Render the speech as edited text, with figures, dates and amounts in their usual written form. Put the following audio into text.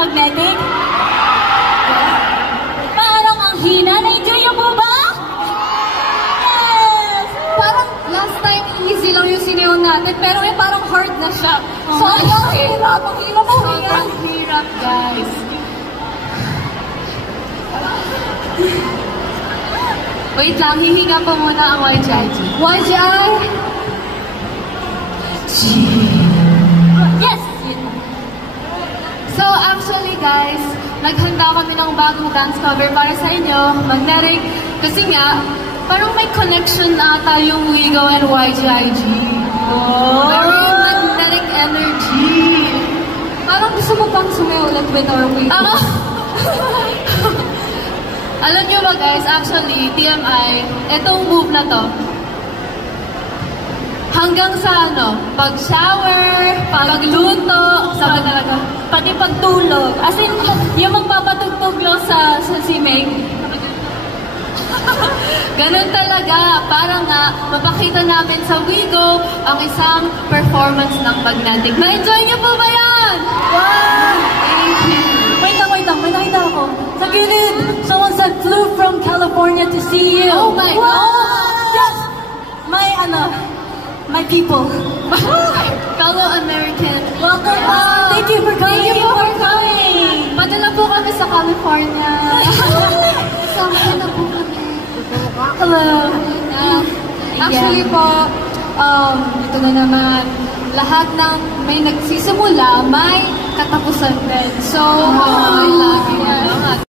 magnetic? Parang ang hina. Na-enjoy niyo po ba? Yes! Parang last time, easy lang yung sineon natin, pero parang hard na siya. So, ang hirap. Ang hirap mo yan. Ang hirap, guys. Wait lang, hihinga po muna ang YGIG. YGI? Yes! So, actually, guys, naghanda kami ng bagong dance cover para sa inyo, Magnetic. Kasi nga, parang may connection na ata yung Wigo and YGIG. Oh! Very magnetic energy. Parang gusto mo pang sumayaw ulit with our way. Alam nyo ba guys, actually, TMI, itong move na to, hanggang sa pag-shower, pagluto, sabi talaga, Pati pagtulog. As in, yung magpapatugtog lang sa simig. ganun talaga, para nga mapakita namin sa Wigo ang isang performance ng Magnetic. Na-enjoy nyo po ba yan? Wow! Thank you. Wait lang. May nakita ako. Sa gilid, someone said, flew from California to see you. Oh my God! Yes! My people. Fellow American. Welcome back. Thank you for coming. Thank you for coming. Padala po kami sa California. Sama na po kami. Hello. Actually po, ito na naman, lahat ng may nagsisimula, may katapusan din. So, I love you.